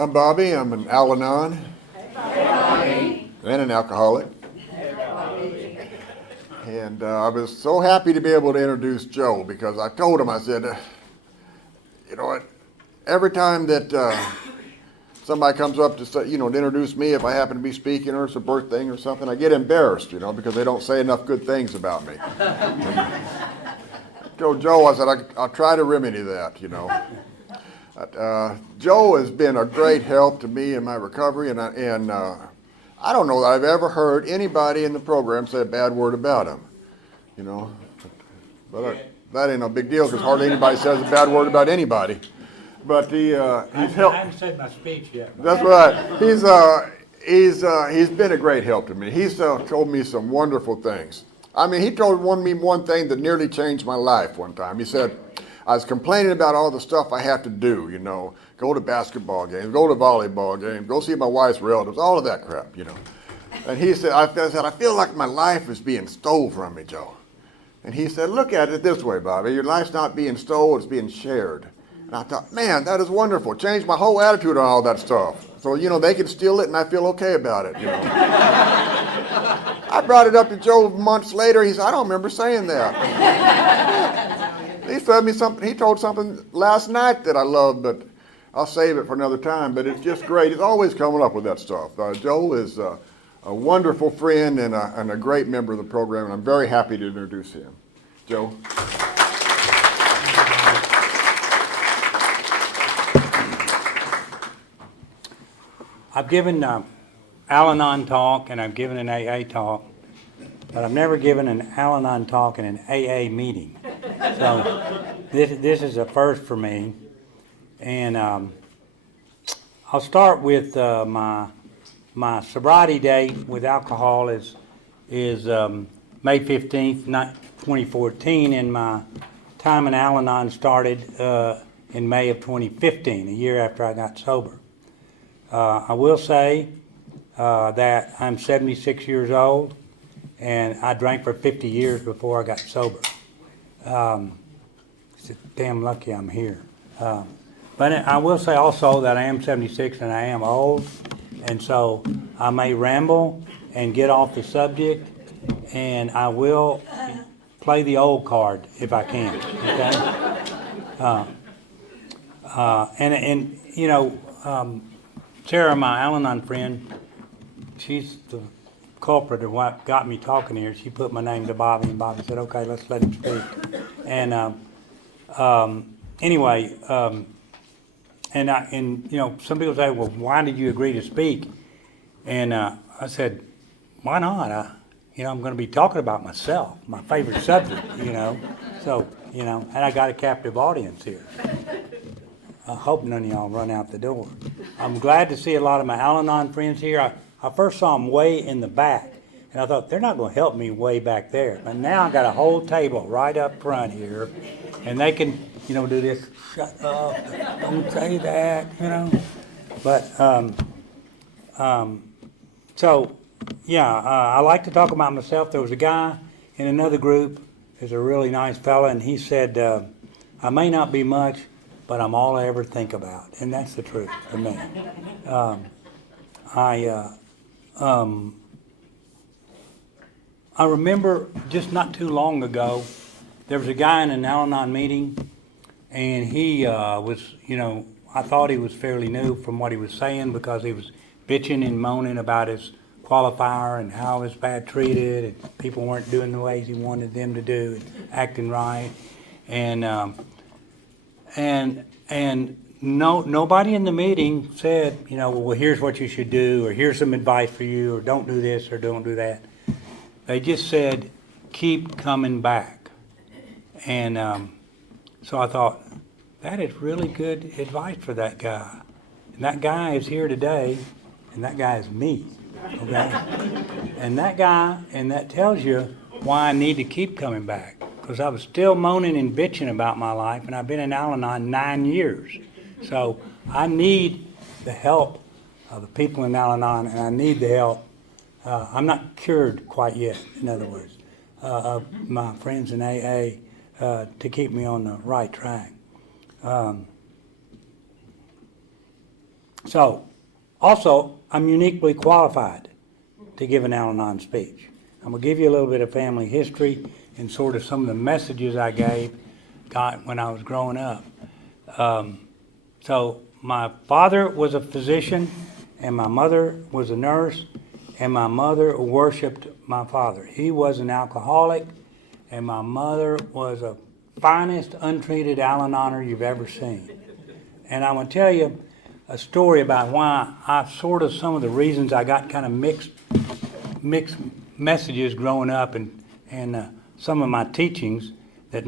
I'm Bobby. I'm an Al-Anon and an alcoholic. And I was so happy to be able to introduce Joe because I told him, I said, you know what, every time that somebody comes up to say, to introduce me, if I happen to be speaking or it's a birthday or something, I get embarrassed, because they don't say enough good things about me. Told Joe, I said, I'll try to remedy that, Joe has been a great help to me in my recovery, and I don't know that I've ever heard anybody in the program say a bad word about him, But that ain't no big deal because hardly anybody says a bad word about anybody. But he's helped. I haven't said my speech yet. That's right. He's been a great help to me. He's told me some wonderful things. I mean, he told me one thing that nearly changed my life one time. He said, I was complaining about all the stuff I have to do, go to basketball games, go to volleyball games, go see my wife's relatives, all of that crap, And he said, I feel like my life is being stole from me, Joe. And he said, look at it this way, Bobby. Your life's not being stole, it's being shared. And I thought, man, that is wonderful. Changed my whole attitude on all that stuff. So, they can steal it and I feel okay about it, I brought it up to Joe months later. He said, I don't remember saying that. He told me something. He told something last night that I love, but I'll save it for another time. But it's just great. He's always coming up with that stuff. Joe is a wonderful friend and a great member of the program, and I'm very happy to introduce him. Joe. I've given Al-Anon talk and I've given an AA talk, but I've never given an Al-Anon talk in an AA meeting. So this is a first for me. And I'll start with my sobriety date with alcohol is May 15th, 2014, and my time in Al-Anon started in May of 2015, a year after I got sober. I will say that I'm 76 years old, and I drank for 50 years before I got sober. It's damn lucky I'm here. But I will say also that I am 76 and I am old, and so I may ramble and get off the subject, and I will play the old card if I can. Okay. Sarah, my Al-Anon friend, she's the culprit of what got me talking here. She put my name to Bobby, and Bobby said, okay, let's let him speak. And anyway, some people say, well, why did you agree to speak? And I said, why not? I'm going to be talking about myself, my favorite subject, So, and I got a captive audience here. I hope none of y'all run out the door. I'm glad to see a lot of my Al-Anon friends here. I first saw them way in the back, and I thought, they're not going to help me way back there. But now I got a whole table right up front here, and they can, do this, shut up, don't say that, But, I like to talk about myself. There was a guy in another group, there's a really nice fella, and he said, I may not be much, but I'm all I ever think about. And that's the truth for me. I remember just not too long ago, there was a guy in an Al-Anon meeting, and he was, I thought he was fairly new from what he was saying because he was bitching and moaning about his qualifier and how he was bad treated and people weren't doing the ways he wanted them to do and acting right. And nobody in the meeting said, well, here's what you should do, or here's some advice for you, or don't do this, or don't do that. They just said, keep coming back. And so I thought, that is really good advice for that guy. And that guy is here today, and that guy is me, okay? And that guy, and that tells you why I need to keep coming back. Because I was still moaning and bitching about my life, and I've been in Al-Anon 9 years. So I need the help of the people in Al-Anon, and I need the help. I'm not cured quite yet, in other words, of my friends in AA to keep me on the right track. So, also, I'm uniquely qualified to give an Al-Anon speech. I'm going to give you a little bit of family history and sort of some of the messages I got when I was growing up. So my father was a physician, and my mother was a nurse, and my mother worshiped my father. He was an alcoholic, and my mother was the finest untreated Al-Anoner you've ever seen. And I'm going to tell you a story about why some of the reasons I got kind of mixed messages growing up, and some of my teachings that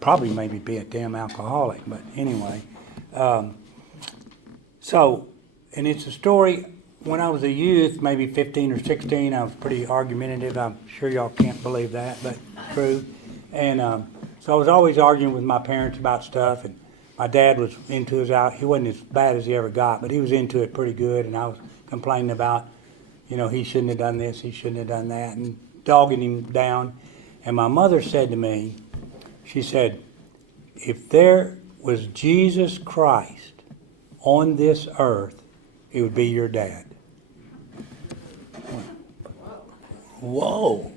probably made me be a damn alcoholic. But anyway, and it's a story. When I was a youth, maybe 15 or 16, I was pretty argumentative. I'm sure y'all can't believe that, but true. And so I was always arguing with my parents about stuff, and my dad was into he wasn't as bad as he ever got, but he was into it pretty good, and I was complaining about, he shouldn't have done this, he shouldn't have done that, and dogging him down. And my mother said to me, she said, if there was Jesus Christ on this earth, it would be your dad. Whoa.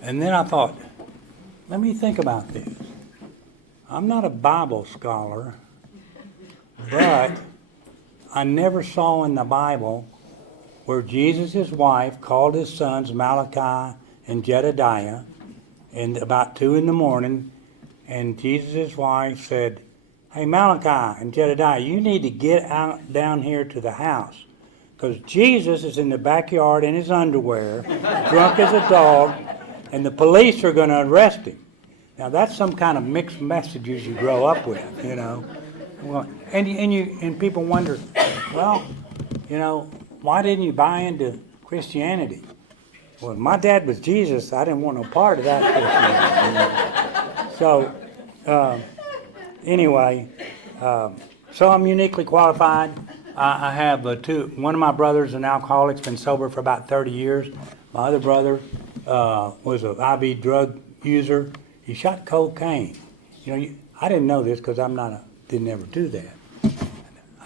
And then I thought, let me think about this. I'm not a Bible scholar, but I never saw in the Bible where Jesus' wife called his sons Malachi and Jedediah, and about 2 a.m, and Jesus' wife said, hey, Malachi and Jedediah, you need to get out down here to the house, because Jesus is in the backyard in his underwear, drunk as a dog, and the police are going to arrest him. Now that's some kind of mixed messages you grow up with, Well, and people wonder, well, why didn't you buy into Christianity? Well, my dad was Jesus. I didn't want no part of that Christianity. So, anyway, so I'm uniquely qualified. I have one of my brothers, an alcoholic, been sober for about 30 years. My other brother was an IV drug user. He shot cocaine. I didn't know this because didn't ever do that.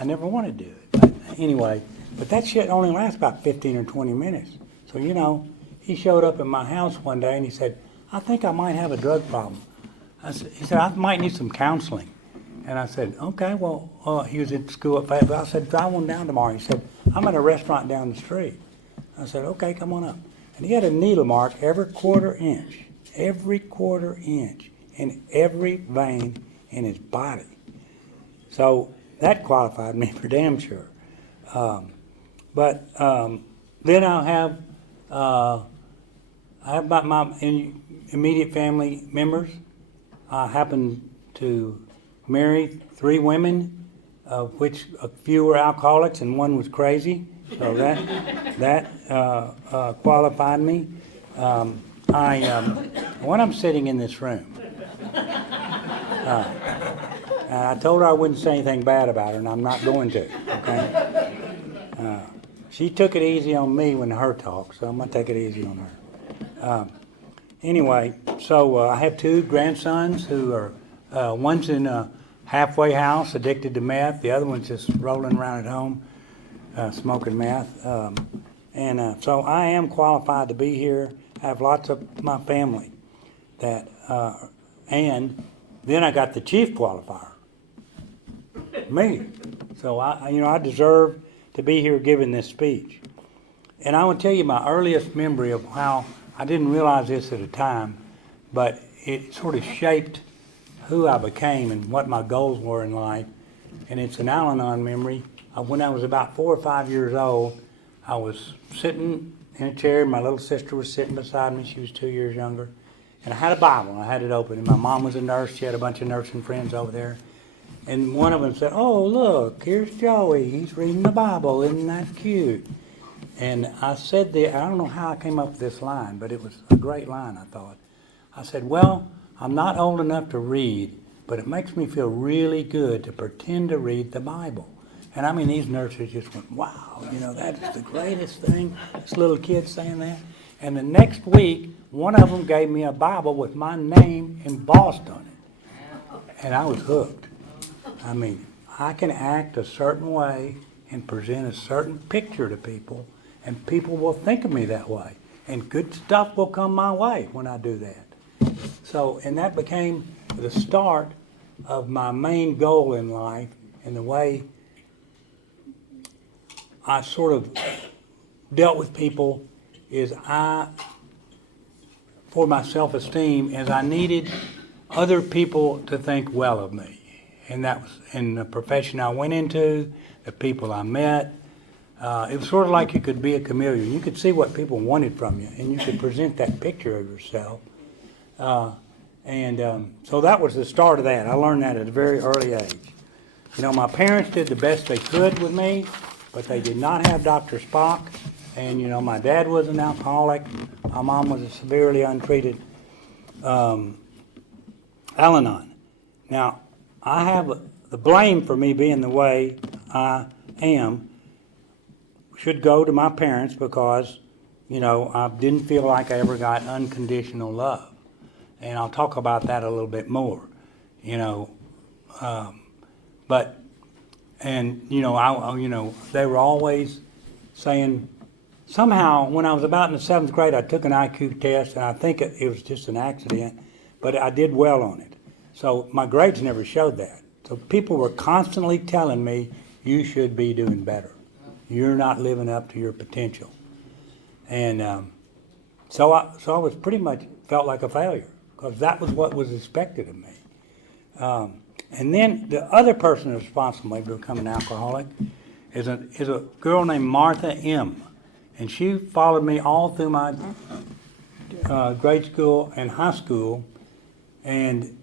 I never wanted to do it. But anyway, but that shit only lasts about 15 or 20 minutes. So, he showed up at my house one day and he said, I think I might have a drug problem. He said, I might need some counseling. And I said, okay, well, he was at school at Fayetteville. I said, drive on down tomorrow. He said, I'm at a restaurant down the street. I said, okay, come on up. And he had a needle mark every quarter inch in every vein in his body. So that qualified me for damn sure. But then I have about my immediate family members. I happen to marry 3 women, of which a few were alcoholics and one was crazy. So that qualified me. When I'm sitting in this room, I told her I wouldn't say anything bad about her, and I'm not going to. Okay. She took it easy on me when her talk, so I'm going to take it easy on her. Anyway, so I have 2 grandsons who are, one's in a halfway house addicted to meth, the other one's just rolling around at home smoking meth. So I am qualified to be here. I have lots of my family that, and then I got the chief qualifier, me. So I deserve to be here giving this speech. And I want to tell you my earliest memory of how, I didn't realize this at the time, but it sort of shaped who I became and what my goals were in life. And it's an Al-Anon memory. When I was about 4 or 5 years old, I was sitting in a chair. My little sister was sitting beside me. She was 2 years younger. And I had a Bible, and I had it open. And my mom was a nurse. She had a bunch of nursing friends over there. And one of them said, oh, look, here's Joey. He's reading the Bible. Isn't that cute? And I said I don't know how I came up with this line, but it was a great line, I thought. I said, well, I'm not old enough to read, but it makes me feel really good to pretend to read the Bible. And I mean, these nurses just went, wow, that is the greatest thing. This little kid saying that. And the next week, one of them gave me a Bible with my name embossed on it. And I was hooked. I mean, I can act a certain way and present a certain picture to people, and people will think of me that way. And good stuff will come my way when I do that. So, and that became the start of my main goal in life, and the way I sort of dealt with people is for my self-esteem, is I needed other people to think well of me. And that was in the profession I went into, the people I met. It was sort of like you could be a chameleon. You could see what people wanted from you, and you could present that picture of yourself. So that was the start of that. I learned that at a very early age. You know, my parents did the best they could with me, but they did not have Dr. Spock. And, you know, my dad was an alcoholic. My mom was a severely untreated Al-Anon. Now, I have the blame for me being the way I am should go to my parents because, you know, I didn't feel like I ever got unconditional love. And I'll talk about that a little bit more, you know. They were always saying, somehow, when I was about in the 7th grade, I took an IQ test, and I think it was just an accident, but I did well on it. So my grades never showed that. So people were constantly telling me, you should be doing better. You're not living up to your potential. And so I was pretty much felt like a failure, because that was what was expected of me. And then the other person responsible for becoming an alcoholic is a girl named Martha M. And she followed me all through my grade school and high school. And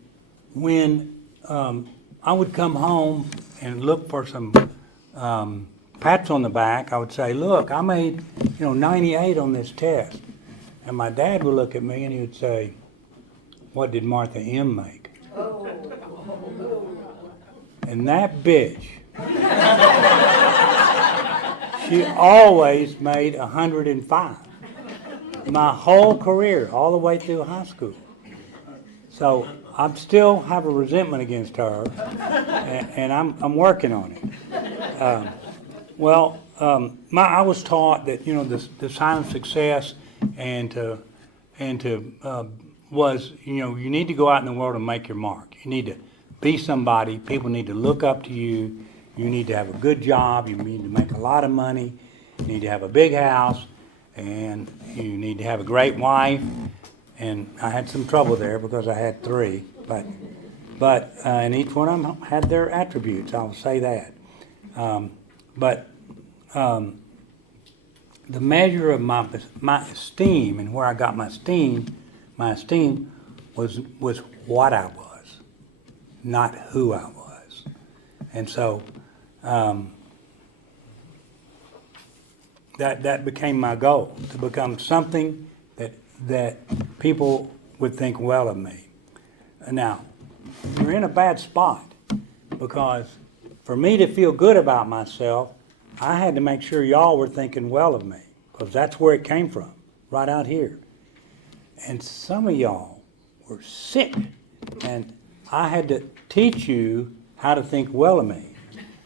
when I would come home and look for some pats on the back, I would say, look, I made 98 on this test. And my dad would look at me and he would say, what did Martha M. make? And that bitch, she always made 105. My whole career, all the way through high school. So I still have a resentment against her, and I'm working on it. I was taught that the sign of success was you need to go out in the world and make your mark. You need to be somebody. People need to look up to you. You need to have a good job. You need to make a lot of money. You need to have a big house, and you need to have a great wife. And I had some trouble there because I had 3, but and each one of them had their attributes. I'll say that. The measure of my esteem and where I got my esteem was what I was, not who I was. And so that became my goal, to become something that people would think well of me. Now, we're in a bad spot, because for me to feel good about myself, I had to make sure y'all were thinking well of me, because that's where it came from, right out here. And some of y'all were sick, and I had to teach you how to think well of me.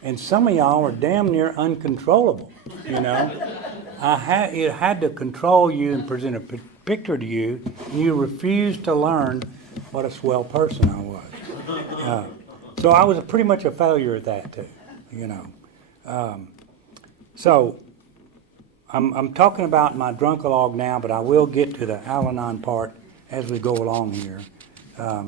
And some of y'all were damn near uncontrollable, It had to control you and present a picture to you, and you refused to learn what a swell person I was. So I was pretty much a failure at that too, So I'm talking about my drunkalog now, but I will get to the Al-Anon part as we go along here. I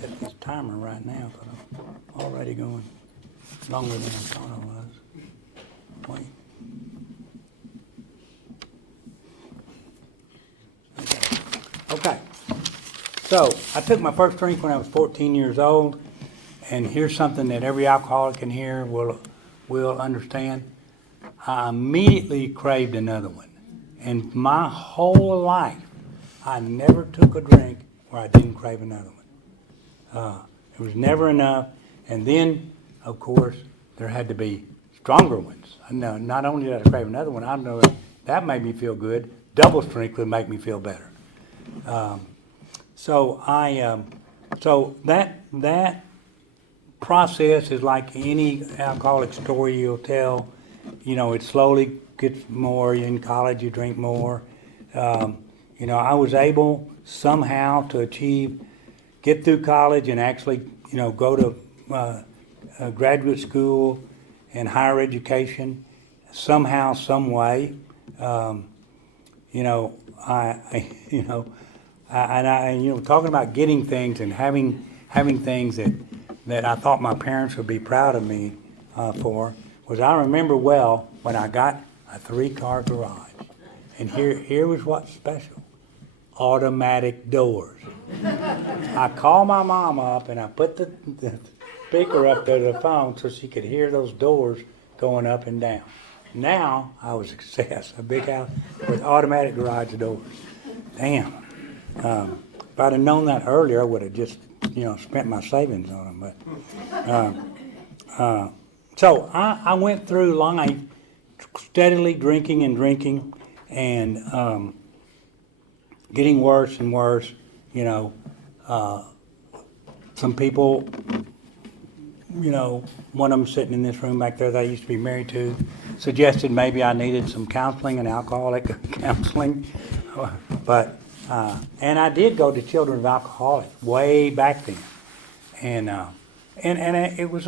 set this timer right now, because I'm already going longer than I thought I was. Wait. Okay. So I took my first drink when I was 14 years old, and here's something that every alcoholic in here will understand. I immediately craved another one. And my whole life, I never took a drink where I didn't crave another one. It was never enough. And then, of course, there had to be stronger ones. No, not only did I crave another one, I know that made me feel good. Double strength would make me feel better. So so that process is like any alcoholic story you'll tell. You know, it slowly gets more. In college, you drink more. You know, I was able somehow to get through college and actually, you know, go to graduate school and higher education somehow, some way. You know, you know, you know, talking about getting things and having things that I thought my parents would be proud of me for was I remember well when I got a 3-car garage, and here was what's special: automatic doors. I called my mom up and I put the speaker up to the phone so she could hear those doors going up and down. Now I was a success, a big house with automatic garage doors. Damn. If I'd have known that earlier, I would have just, you know, spent my savings on them. But so I went through life steadily drinking and getting worse and worse. You know, some people, you know, one of them sitting in this room back there that I used to be married to, suggested maybe I needed some counseling and alcoholic counseling. But and I did go to Children of Alcoholics way back then, and it was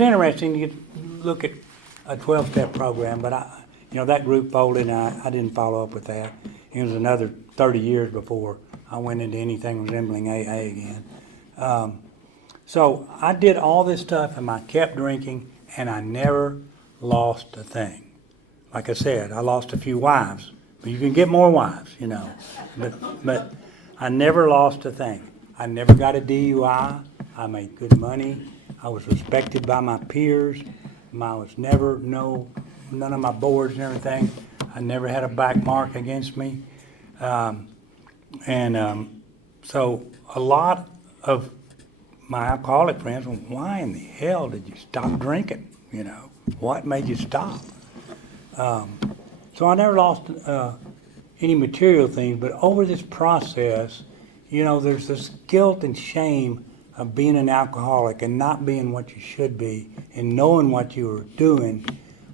interesting. You look at a 12-step program, but you know, that group folded, and I didn't follow up with that. It was another 30 years before I went into anything resembling AA again. So I did all this stuff, and I kept drinking, and I never lost a thing. Like I said, I lost a few wives, but you can get more wives, you know. But I never lost a thing. I never got a DUI. I made good money. I was respected by my peers. I was never, none of my boards and everything. I never had a back mark against me. So a lot of my alcoholic friends went, why in the hell did you stop drinking? You know, what made you stop? So I never lost any material things, but over this process, you know, there's this guilt and shame of being an alcoholic and not being what you should be, and knowing what you were doing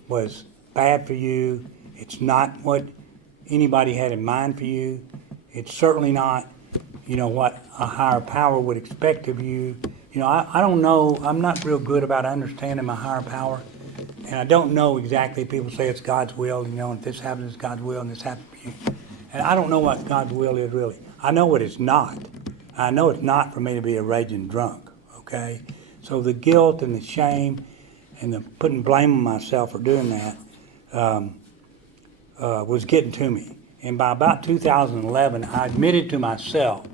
was bad for you. It's not what anybody had in mind for you. It's certainly not, you know, what a higher power would expect of you. You know, I don't know, I'm not real good about understanding my higher power, and I don't know exactly, people say it's God's will, you know, and if this happens, it's God's will, and this happens to you. And I don't know what God's will is really. I know what it's not. I know it's not for me to be a raging drunk, okay? So the guilt and the shame and the putting blame on myself for doing that was getting to me. And by about 2011, I admitted to myself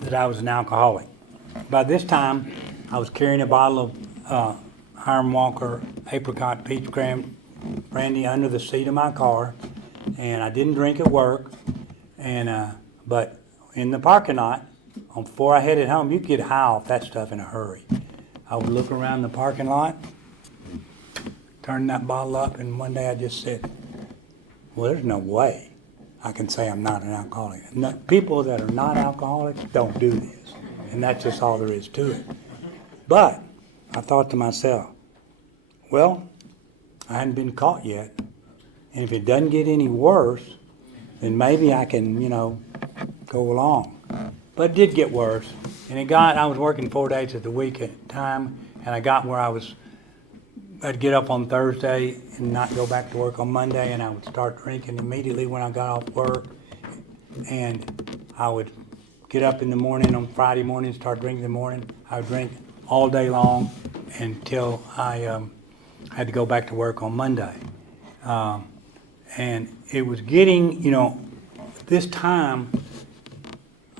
that I was an alcoholic. By this time, I was carrying a bottle of Hiram Walker apricot peach brandy under the seat of my car, and I didn't drink at work. And but in the parking lot, before I headed home, you could get high off that stuff in a hurry. I would look around the parking lot, turn that bottle up, and one day I just said, well, there's no way I can say I'm not an alcoholic. No, people that are not alcoholics don't do this, and that's just all there is to it. But I thought to myself, well, I hadn't been caught yet, and if it doesn't get any worse, then maybe I can, you know, go along. But it did get worse, and I was working 4 days at the week at a time, and I got where I'd get up on Thursday and not go back to work on Monday, and I would start drinking immediately when I got off work, and I would get up in the morning on Friday morning, start drinking in the morning. I would drink all day long until I had to go back to work on Monday. And it was getting, you know, this time,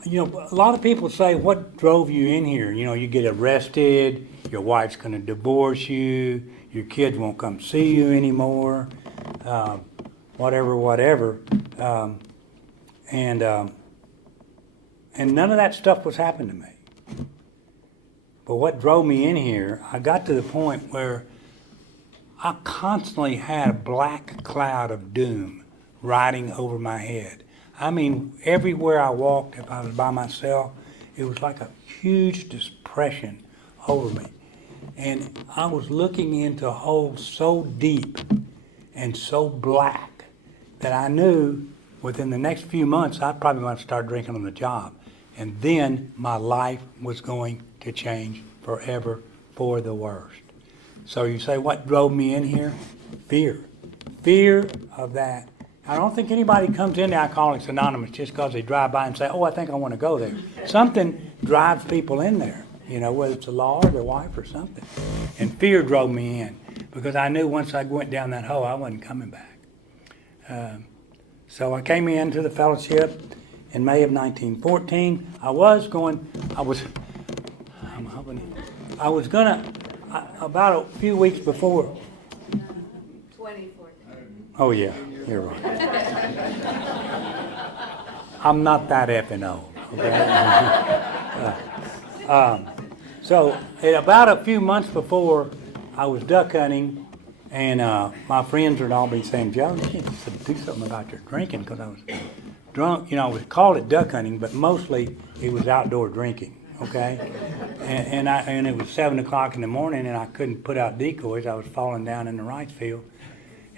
you know, a lot of people say, what drove you in here? You know, you get arrested, your wife's going to divorce you, your kids won't come see you anymore, whatever. And none of that stuff was happening to me. But what drove me in here, I got to the point where I constantly had a black cloud of doom riding over my head. I mean, everywhere I walked, if I was by myself, it was like a huge depression over me. And I was looking into a hole so deep and so black that I knew within the next few months I'd probably want to start drinking on the job. And then my life was going to change forever for the worst. So you say, what drove me in here? Fear. Fear of that. I don't think anybody comes into Alcoholics Anonymous just because they drive by and say, oh, I think I want to go there. Something drives people in there, you know, whether it's the law or their wife or something. And fear drove me in because I knew once I went down that hole, I wasn't coming back. So I came into the fellowship in May of 1914. About a few weeks before. 2014. Oh yeah, you're right. I'm not that effing old. Okay? So about a few months before, I was duck hunting, and my friends would all be saying, "Joe, you need to do something about your drinking," because I was drunk. You know, we called it duck hunting, but mostly it was outdoor drinking. Okay, and it was 7 o'clock in the morning, and I couldn't put out decoys. I was falling down in the rice field,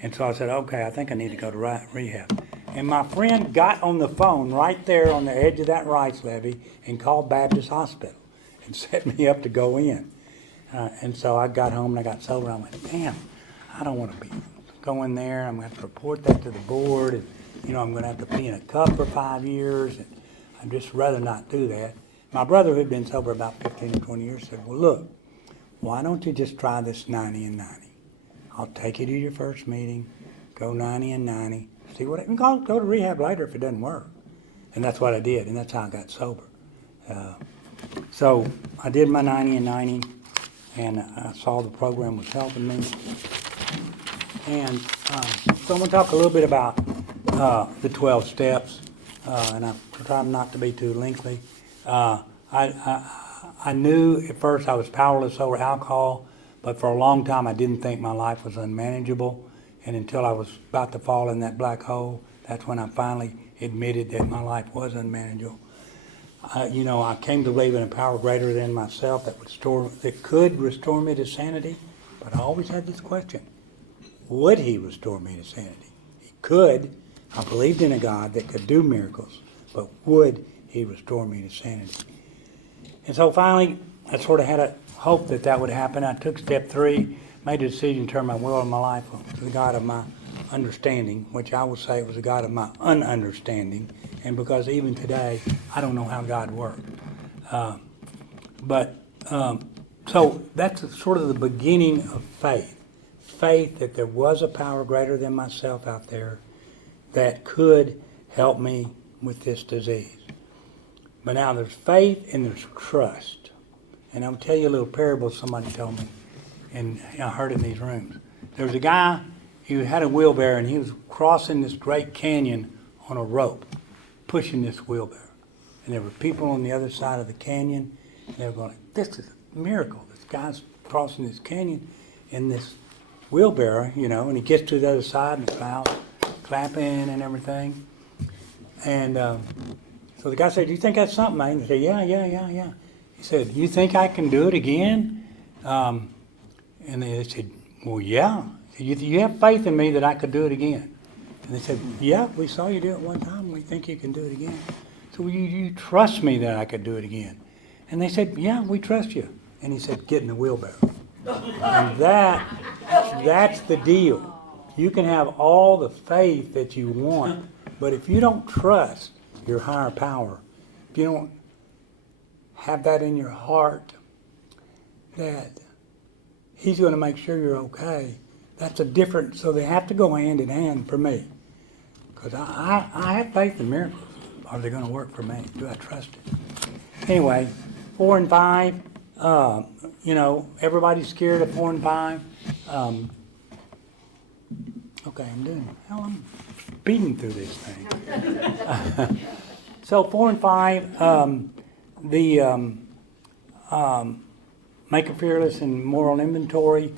and so I said, "Okay, I think I need to go to rehab." And my friend got on the phone right there on the edge of that rice levee and called Baptist Hospital and set me up to go in. And so I got home and I got sober. I went, "Damn, I don't want to be going there. I'm going to have to report that to the board, and you know, I'm going to have to be in a cup for 5 years, and I'd just rather not do that." My brother, who'd been sober about 15 or 20 years, said, "Well, look, why don't you just try this 90 and 90? I'll take you to your first meeting, go 90 and 90, see what it, and go to rehab later if it doesn't work." And that's what I did, and that's how I got sober. So I did my 90 and 90, and I saw the program was helping me. And so I'm going to talk a little bit about the 12 steps, and I try not to be too lengthy. I knew at first I was powerless over alcohol, but for a long time I didn't think my life was unmanageable. And until I was about to fall in that black hole, that's when I finally admitted that my life was unmanageable. You know, I came to believe in a power greater than myself that could restore me to sanity, but I always had this question: would he restore me to sanity? He could. I believed in a God that could do miracles, but would he restore me to sanity? And so finally, I sort of had a hope that would happen. I took step 3, made a decision to turn my will and my life to the God of my understanding, which I would say was the God of my ununderstanding. And because even today, I don't know how God worked. So that's sort of the beginning of faith. Faith that there was a power greater than myself out there that could help me with this disease. But now there's faith and there's trust. And I'll tell you a little parable somebody told me, and I heard it in these rooms. There was a guy who had a wheelbarrow, and he was crossing this great canyon on a rope, pushing this wheelbarrow. And there were people on the other side of the canyon, and they were going, "This is a miracle. This guy's crossing this canyon in this wheelbarrow," you know, and he gets to the other side, and the crowd clapping and everything. And so the guy said, "Do you think that's something, man?" He said, Yeah. He said, "You think I can do it again?" And they said, "Well, yeah." He said, "You have faith in me that I could do it again?" And they said, "Yeah, we saw you do it one time. We think you can do it again." So you trust me that I could do it again? And they said, "Yeah, we trust you." And he said, "Get in the wheelbarrow." And that's the deal. You can have all the faith that you want, but if you don't trust your higher power, if you don't have that in your heart that he's going to make sure you're okay, that's a different, so they have to go hand in hand for me. Because I have faith in miracles. Are they going to work for me? Do I trust it? Anyway, 4 and 5, you know, everybody's scared of 4 and 5. Okay, I'm speeding through this thing. So 4 and 5, make a fearless and moral inventory.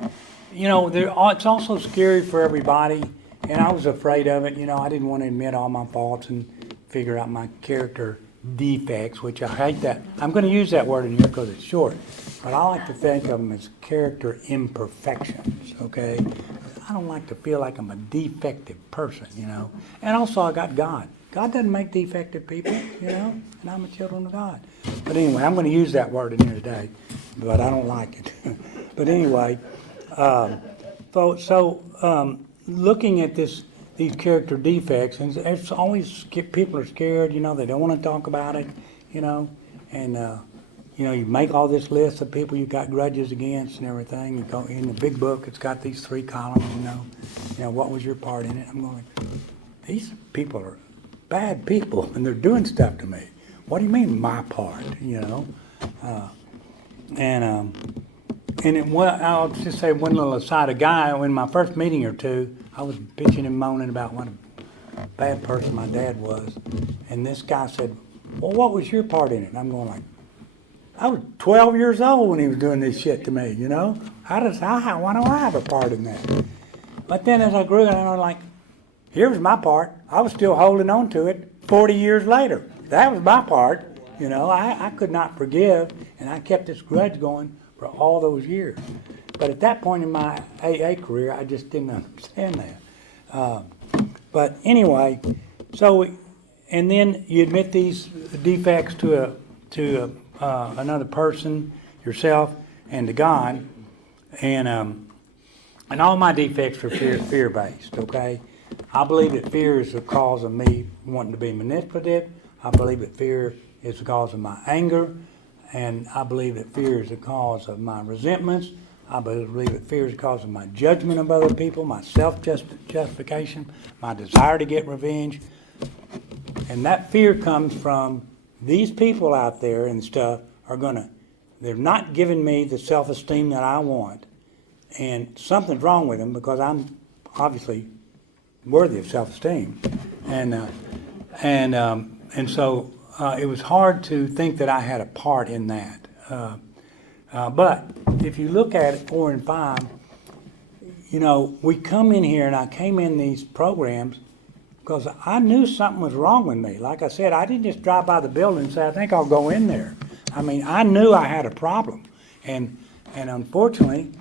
You know, it's also scary for everybody, and I was afraid of it. You know, I didn't want to admit all my faults and figure out my character defects, which I hate that. I'm going to use that word in here because it's short, but I like to think of them as character imperfections, okay? I don't like to feel like I'm a defective person, you know? And also I got God. God doesn't make defective people, you know? And I'm a children of God. But anyway, I'm going to use that word in here today, but I don't like it. But anyway, looking at these character defects, and it's always, people are scared, you know, they don't want to talk about it, you know, and, you know, you make all this list of people you got grudges against and everything. You go in the big book, it's got these 3 columns, you know, what was your part in it? I'm going, these people are bad people, and they're doing stuff to me. What do you mean, my part, you know? I'll just say one little aside. A guy, in my first meeting or two, I was bitching and moaning about what a bad person my dad was. And this guy said, well, what was your part in it? And I'm going like, I was 12 years old when he was doing this shit to me, you know? Why do I have a part in that? But then as I grew, and I was like, here was my part. I was still holding on to it 40 years later. That was my part. You know, I could not forgive, and I kept this grudge going for all those years. But at that point in my AA career, I just didn't understand that. But anyway, and then you admit these defects to another person, yourself, and to God, and all my defects are fear-based. Okay, I believe that fear is the cause of me wanting to be manipulative. I believe that fear is the cause of my anger, and I believe that fear is the cause of my resentments. I believe that fear is the cause of my judgment of other people, my self-justification, my desire to get revenge. And that fear comes from these people out there and stuff they're not giving me the self-esteem that I want. And something's wrong with them because I'm obviously worthy of self-esteem. And so it was hard to think that I had a part in that. But if you look at it, 4 and 5, you know, we come in here, and I came in these programs because I knew something was wrong with me. Like I said, I didn't just drive by the building and say, I think I'll go in there. I mean, I knew I had a problem. And unfortunately,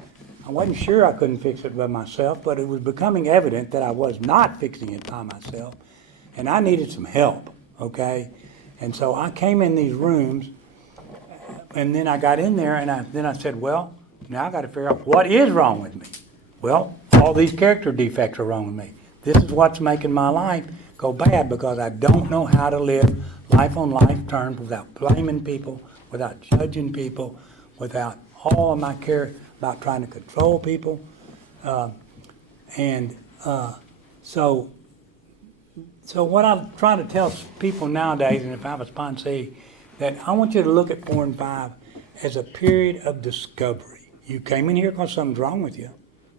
I wasn't sure I couldn't fix it by myself, but it was becoming evident that I was not fixing it by myself, and I needed some help, okay? And so I came in these rooms, and then I got in there, and then I said, well, now I got to figure out what is wrong with me. Well, all these character defects are wrong with me. This is what's making my life go bad because I don't know how to live life on life terms without blaming people, without judging people, without all of my care about trying to control people. So what I'm trying to tell people nowadays, and if I have a sponsee, that I want you to look at 4 and 5 as a period of discovery. You came in here because something's wrong with you.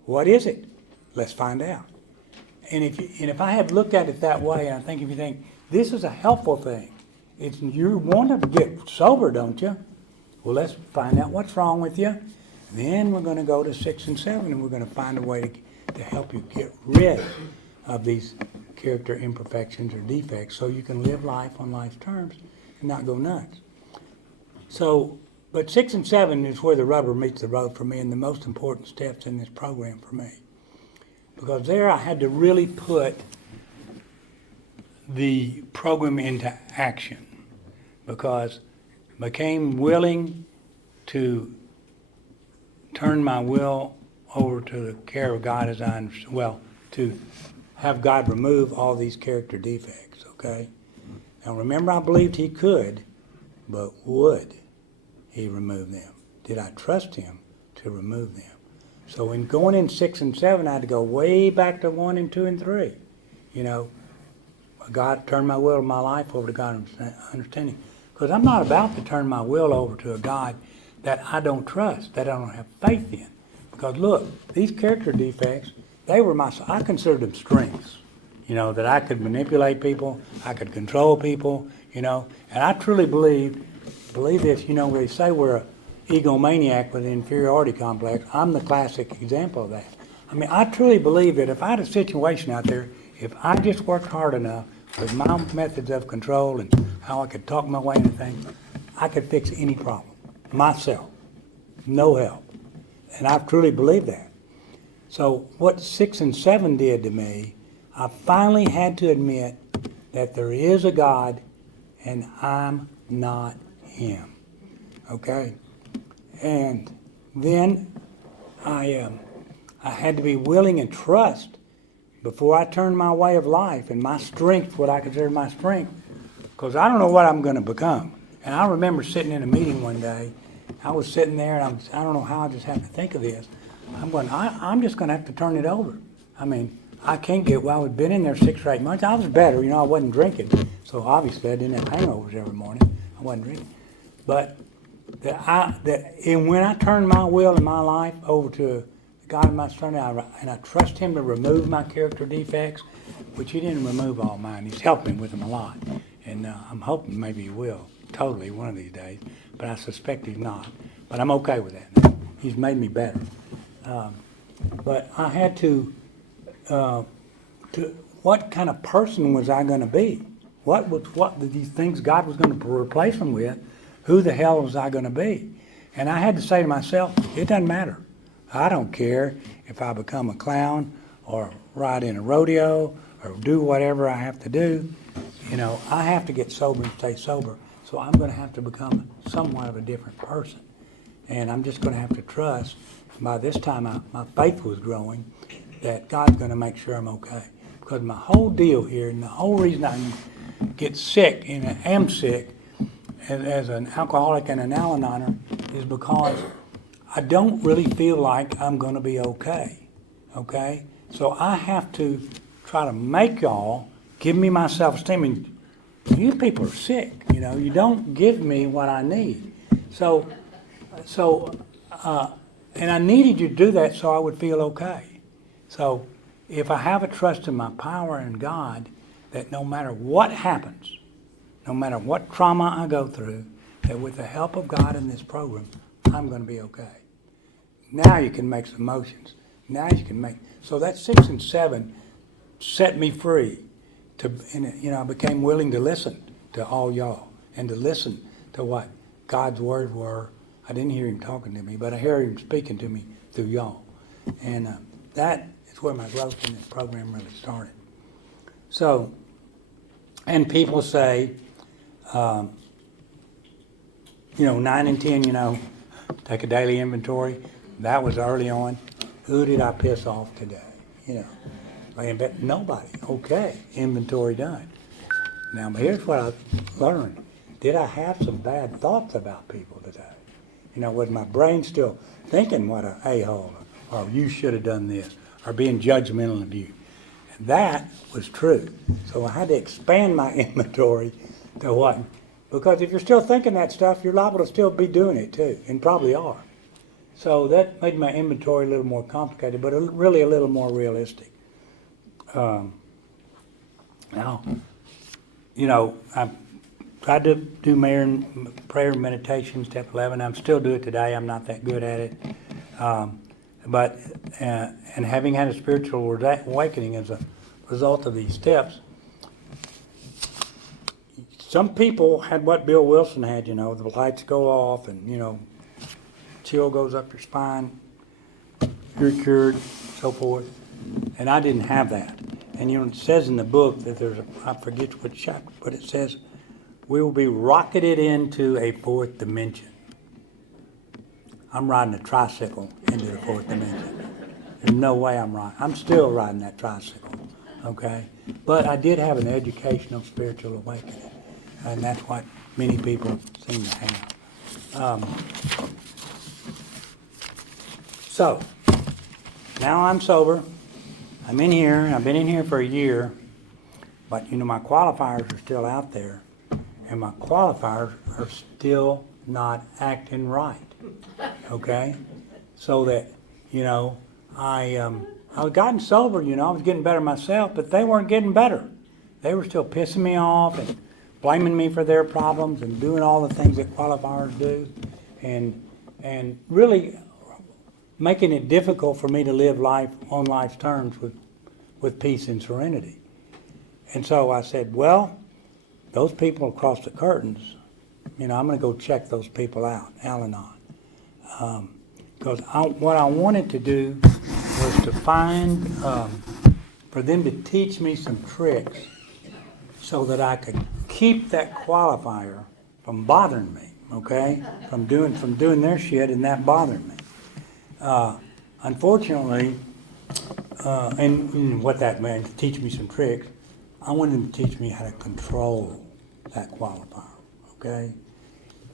What is it? Let's find out. And if I have looked at it that way, and I think if you think this is a helpful thing, you want to get sober, don't you? Well, let's find out what's wrong with you. Then we're going to go to 6 and 7, and we're going to find a way to help you get rid of these character imperfections or defects so you can live life on life's terms and not go nuts. But 6 and 7 is where the rubber meets the road for me, and the most important steps in this program for me. Because there I had to really put the program into action, because I became willing to turn my will over to the care of God to have God remove all these character defects, okay? Now remember, I believed he could, but would he remove them? Did I trust him to remove them? So in going in 6 and 7, I had to go way back to 1 and 2 and 3. You know, God turned my will of my life over to God understanding. Because I'm not about to turn my will over to a God that I don't trust, that I don't have faith in. Because look, these character defects, I considered them strengths. You know, that I could manipulate people, I could control people, you know. And I truly believe this, you know, they say we're an egomaniac with an inferiority complex. I'm the classic example of that. I mean, I truly believe that if I had a situation out there, if I just worked hard enough, with my methods of control and how I could talk my way into things, I could fix any problem myself, no help. And I truly believe that. So what 6 and 7 did to me, I finally had to admit that there is a God and I'm not him. Okay? And then I had to be willing and trust before I turned my way of life and my strength, what I consider my strength, because I don't know what I'm going to become. And I remember sitting in a meeting one day. I was sitting there, and I don't know how I just happened to think of this. I'm just going to have to turn it over. I mean, I can't get, well, I'd been in there 6 or 8 months. I was better, I wasn't drinking. So obviously I didn't have hangovers every morning. I wasn't drinking. But and when I turned my will and my life over to God and my Son, and I trust him to remove my character defects, which he didn't remove all mine. He's helped me with them a lot. And I'm hoping maybe he will, totally, one of these days. But I suspect he's not. But I'm okay with that now. He's made me better. But I had to what kind of person was I going to be? What these things God was going to replace them with? Who the hell was I going to be? And I had to say to myself, it doesn't matter. I don't care if I become a clown or ride in a rodeo or do whatever I have to do. I have to get sober and stay sober. So I'm going to have to become somewhat of a different person. And I'm just going to have to trust, by this time my faith was growing, that God's going to make sure I'm okay. Because my whole deal here, and the whole reason I get sick, and I am sick, as an alcoholic and an Al-Anoner, is because I don't really feel like I'm going to be okay. Okay? So I have to try to make y'all give me my self-esteem. And you people are sick, You don't give me what I need. So, and I needed you to do that so I would feel okay. So if I have a trust in my power in God, that no matter what happens, no matter what trauma I go through, that with the help of God in this program, I'm going to be okay. Now you can make some motions. Now you can make, so that 6 and 7 set me free. I became willing to listen to all y'all and to listen to what God's words were. I didn't hear him talking to me, but I hear him speaking to me through y'all. And that is where my growth in this program really started. So, and people say, 9 and 10, take a daily inventory. That was early on. Who did I piss off today? Laying back, nobody. Okay, inventory done. Now, here's what I learned. Did I have some bad thoughts about people today? Was my brain still thinking what an a-hole, or you should have done this, or being judgmental of you? And that was true. So I had to expand my inventory to what? Because if you're still thinking that stuff, you're liable to still be doing it too, and probably are. So that made my inventory a little more complicated, but really a little more realistic. Now, I tried to do prayer and meditation, step 11. I'm still doing it today. I'm not that good at it. But having had a spiritual awakening as a result of these steps, some people had what Bill Wilson had, the lights go off and, chill goes up your spine, you're cured, so forth. And I didn't have that. And it says in the book that I forget what chapter, but it says, we will be rocketed into a 4th dimension. I'm riding a tricycle into the 4th dimension. There's no way I'm still riding that tricycle, okay? But I did have an educational spiritual awakening, and that's what many people seem to have. So, now I'm sober. I'm in here. I've been in here for a year, but my qualifiers are still out there, and my qualifiers are still not acting right. Okay, so that I was gotten sober. I was getting better myself, but they weren't getting better. They were still pissing me off and blaming me for their problems and doing all the things that qualifiers do, and really making it difficult for me to live life on life's terms with peace and serenity. And so I said, well, those people across the curtains, I'm going to go check those people out, Al-Anon. Because what I wanted to do was to find, for them to teach me some tricks so that I could keep that qualifier from bothering me, okay? From doing their shit and that bothering me. Unfortunately, and what that meant, to teach me some tricks, I wanted them to teach me how to control that qualifier, okay?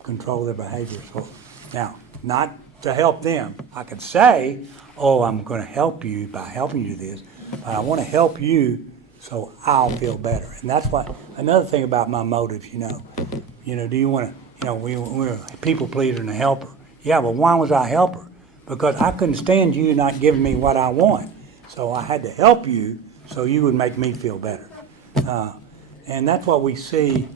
Control their behavior. So now, not to help them. I could say, oh, I'm going to help you by helping you do this, but I want to help you so I'll feel better. And that's what, another thing about my motives, do you want to, we're a people pleaser and a helper. Yeah, but why was I a helper? Because I couldn't stand you not giving me what I want. So I had to help you so you would make me feel better. And that's what we see,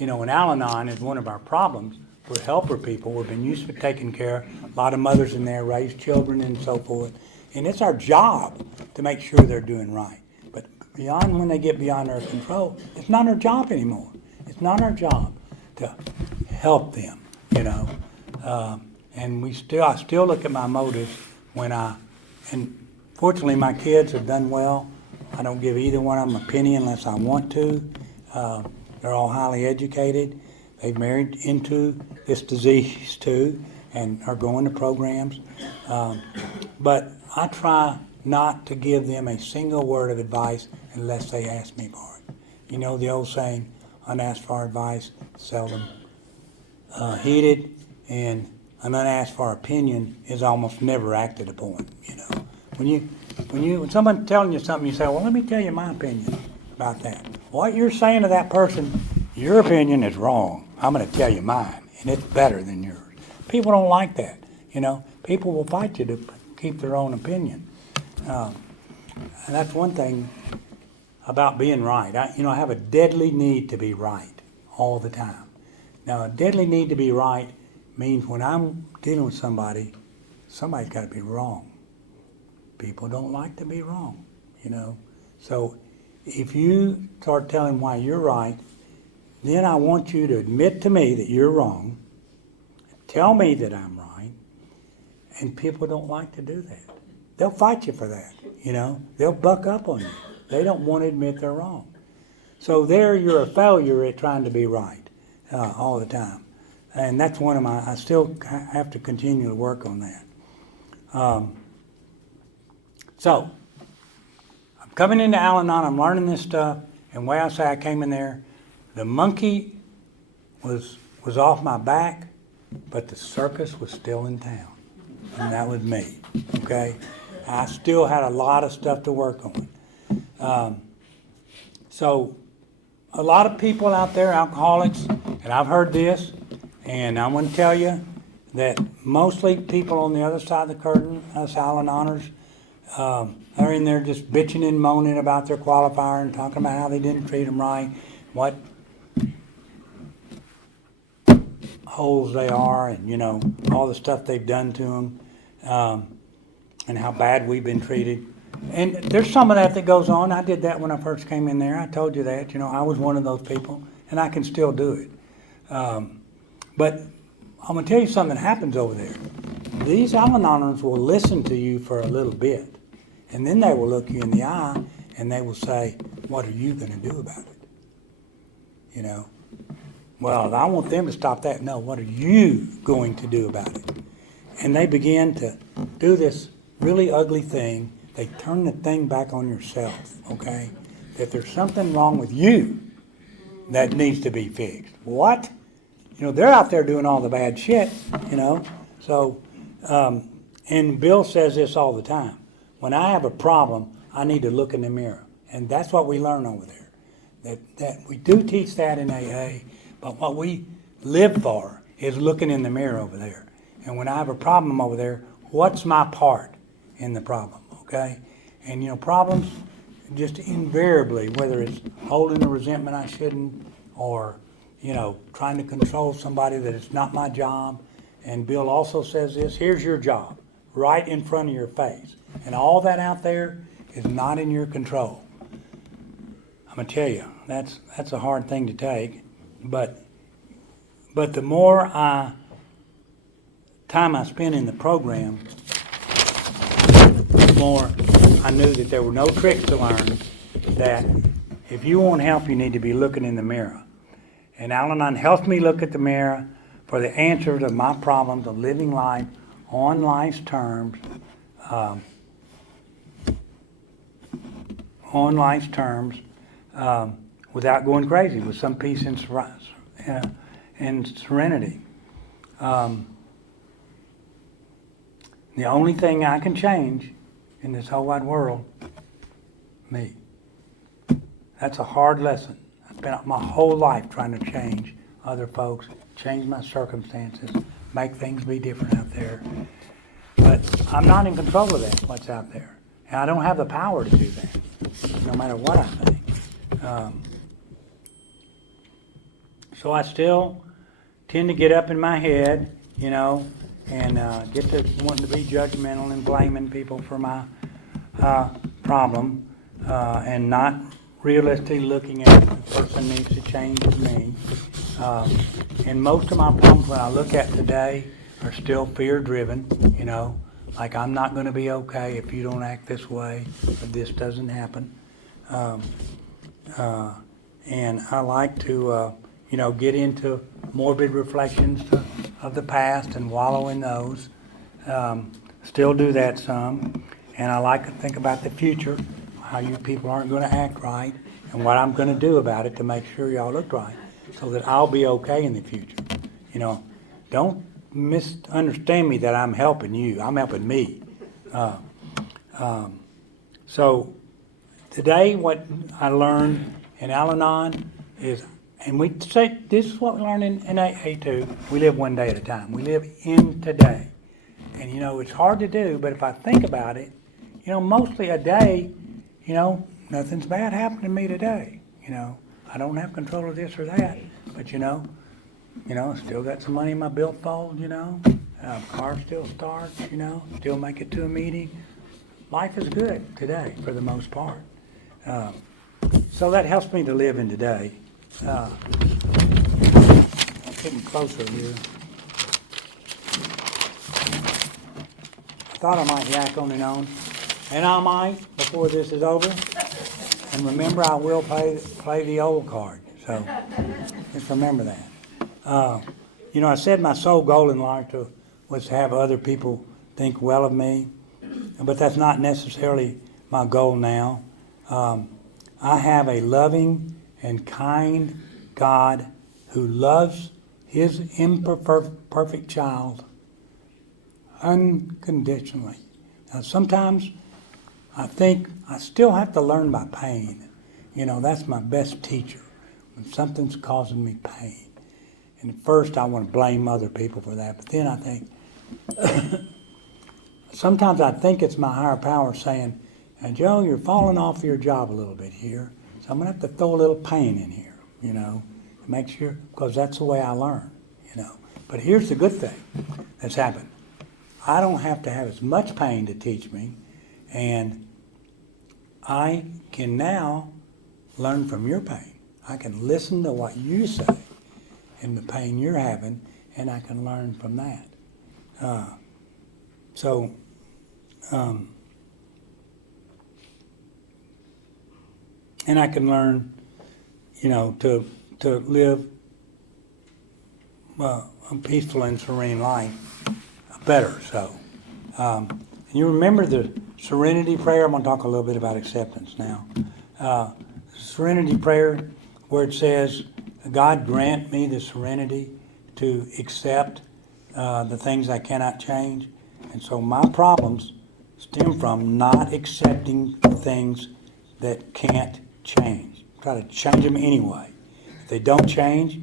in Al-Anon is one of our problems. We're helper people. We've been used to taking care. A lot of mothers in there raise children and so forth. And it's our job to make sure they're doing right. But when they get beyond our control, it's not our job anymore. It's not our job to help them, And I still look at my motives and fortunately my kids have done well. I don't give either one of them a penny unless I want to. They're all highly educated. They've married into this disease too and are going to programs. But I try not to give them a single word of advice unless they ask me for it. The old saying, unasked for advice, seldom heeded, and an unasked for opinion is almost never acted upon, When someone's telling you something, you say, well, let me tell you my opinion about that. What you're saying to that person, your opinion is wrong. I'm going to tell you mine, and it's better than yours. People don't like that, People will fight you to keep their own opinion. And that's one thing about being right. I have a deadly need to be right all the time. Now, a deadly need to be right means when I'm dealing with somebody's got to be wrong. People don't like to be wrong, So if you start telling why you're right, then I want you to admit to me that you're wrong, tell me that I'm right, and people don't like to do that. They'll fight you for that, They'll buck up on you. They don't want to admit they're wrong. So there you're a failure at trying to be right all the time. And that's one of I still have to continue to work on that. So, I'm coming into Al-Anon, I'm learning this stuff, and way I say I came in there, the monkey was off my back, but the circus was still in town. And that was me, okay? I still had a lot of stuff to work on. So, a lot of people out there, alcoholics, and I've heard this, and I'm going to tell you that mostly people on the other side of the curtain, us Al-Anoners, are in there just bitching and moaning about their qualifier and talking about how they didn't treat them right, what holes they are, and all the stuff they've done to them, and how bad we've been treated. And there's some of that goes on. I did that when I first came in there. I told you that. I was one of those people, and I can still do it. But I'm going to tell you something that happens over there. These Al-Anoners will listen to you for a little bit, and then they will look you in the eye, and they will say, what are you going to do about it? Well, I want them to stop that. No, what are you going to do about it? And they begin to do this really ugly thing. They turn the thing back on yourself, okay? That there's something wrong with you that needs to be fixed. What? They're out there doing all the bad shit, So, and Bill says this all the time. When I have a problem, I need to look in the mirror. And that's what we learn over there. That we do teach that in AA, but what we live for is looking in the mirror over there. And when I have a problem over there, what's my part in the problem, okay? And problems just invariably, whether it's holding a resentment I shouldn't, or trying to control somebody that it's not my job. And Bill also says this, here's your job, right in front of your face. And all that out there is not in your control. gonna tell you, that's a hard thing to take, but the more time I spent in the program, the more I knew that there were no tricks to learn, that if you want help, you need to be looking in the mirror. And Al-Anon helped me look at the mirror for the answer to my problems of living life on life's terms, without going crazy, with some peace and serenity. The only thing I can change in this whole wide world, me. That's a hard lesson. I spent my whole life trying to change other folks, change my circumstances, make things be different out there. But I'm not in control of that, what's out there. And I don't have the power to do that, no matter what I think. So I still tend to get up in my head, you know, and get to wanting to be judgmental and blaming people for my problem, and not realistically looking at the person needs to change is me. And most of my problems when I look at today are still fear-driven, you know, like I'm not going to be okay if you don't act this way, or this doesn't happen. And I like to, you know, get into morbid reflections of the past and wallow in those. Still do that some. And I like to think about the future, how you people aren't going to act right, and what I'm going to do about it to make sure y'all look right, so that I'll be okay in the future. You know, don't misunderstand me that I'm helping you. I'm helping me. So today what I learned in Al-Anon is, and we say this is what we learn in AA too, we live one day at a time. We live in today. And you know, it's hard to do, but if I think about it, you know, mostly a day, you know, nothing's bad happened to me today. You know, I don't have control of this or that, but you know, still got some money in my billfold, you know, car still starts, you know, still make it to a meeting. Life is good today for the most part. So that helps me to live in today. Getting closer here. I thought I might yak on and on, and I might before this is over. And remember, I will play the old card. So just remember that. You know, I said my sole goal in life was to have other people think well of me, but that's not necessarily my goal now. I have a loving and kind God who loves his imperfect child unconditionally. Now, sometimes I think I still have to learn by pain. You know, that's my best teacher, when something's causing me pain. And at first I want to blame other people for that, but then I think, sometimes I think it's my higher power saying, "And Joe, you're falling off your job a little bit here, so I'm going to have to throw a little pain in here, you know, to make sure," because that's the way I learn, you know. But here's the good thing that's happened. I don't have to have as much pain to teach me, and I can now learn from your pain. I can listen to what you say and the pain you're having, and I can learn from that. And I can learn, you know, to live a peaceful and serene life better. So, and you remember the serenity prayer? I'm going to talk a little bit about acceptance now. Serenity prayer, where it says, "God grant me the serenity to accept the things I cannot change." And so my problems stem from not accepting things that can't change. Try to change them anyway. If they don't change,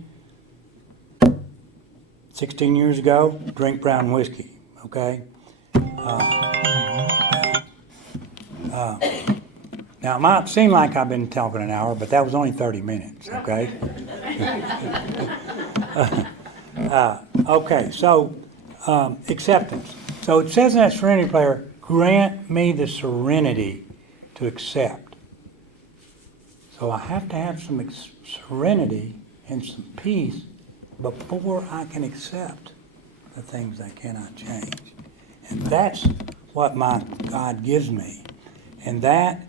16 years ago, drink brown whiskey, okay? Now, it might seem like I've been talking an hour, but that was only 30 minutes, okay? Okay, so acceptance. So it says in that serenity prayer, grant me the serenity to accept. So I have to have some serenity and some peace before I can accept the things I cannot change. And that's what my God gives me. And that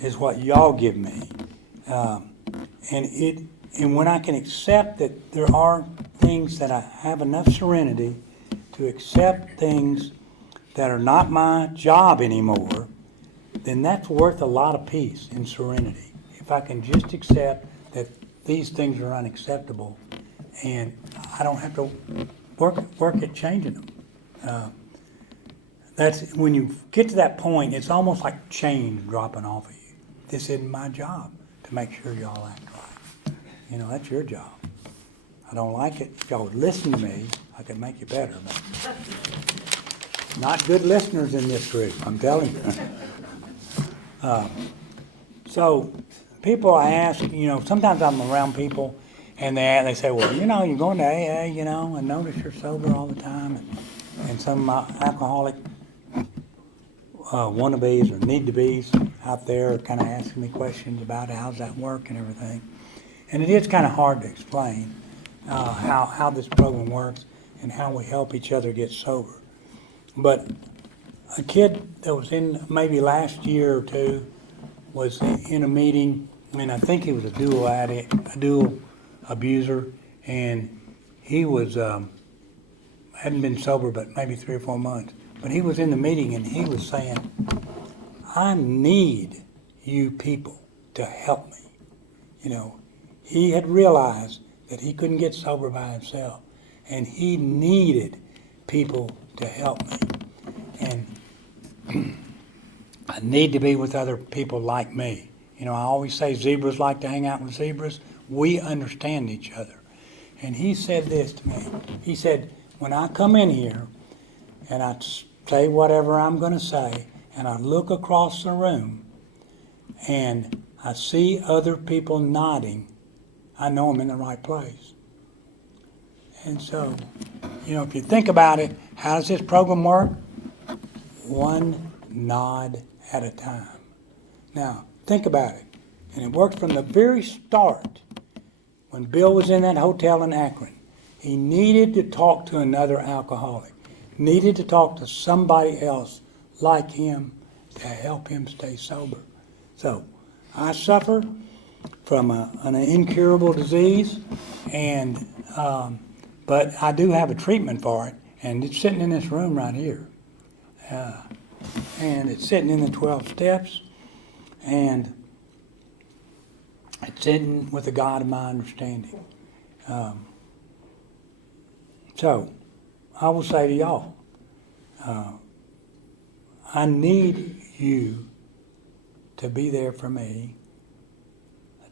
is what y'all give me. And when I can accept that there are things that I have enough serenity to accept things that are not my job anymore, then that's worth a lot of peace and serenity. If I can just accept that these things are unacceptable and I don't have to work at changing them. That's when you get to that point, it's almost like chains dropping off of you. This isn't my job to make sure y'all act right. You know, that's your job. I don't like it. If y'all would listen to me, I could make you better. But not good listeners in this group, I'm telling you. So people I ask, you know, sometimes I'm around people and they say, well, you know, you're going to AA, you know, and notice you're sober all the time. And some alcoholic wannabes or need-to-bes out there are kind of asking me questions about how's that work and everything. And it is kind of hard to explain how this program works and how we help each other get sober. But a kid that was in maybe last year or two was in a meeting, and I think he was a dual addict, a dual abuser, and he was hadn't been sober but maybe 3 or 4 months. But he was in the meeting and he was saying, I need you people to help me. You know, he had realized that he couldn't get sober by himself, and he needed people to help me. And I need to be with other people like me. You know, I always say zebras like to hang out with zebras. We understand each other. And he said this to me. He said, when I come in here and I say whatever I'm going to say, and I look across the room and I see other people nodding, I know I'm in the right place. And so, you know, if you think about it, how does this program work? One nod at a time. Now, think about it. And it worked from the very start. When Bill was in that hotel in Akron, he needed to talk to another alcoholic, needed to talk to somebody else like him to help him stay sober. So, I suffer from an incurable disease, and but I do have a treatment for it, and it's sitting in this room right here. And it's sitting in the 12 steps, and it's sitting with the God of my understanding. So, I will say to y'all, I need you to be there for me,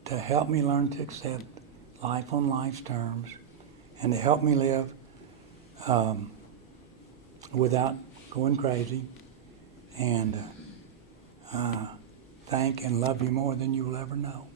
to help me learn to accept life on life's terms, and to help me live without going crazy. And I thank and love you more than you will ever know.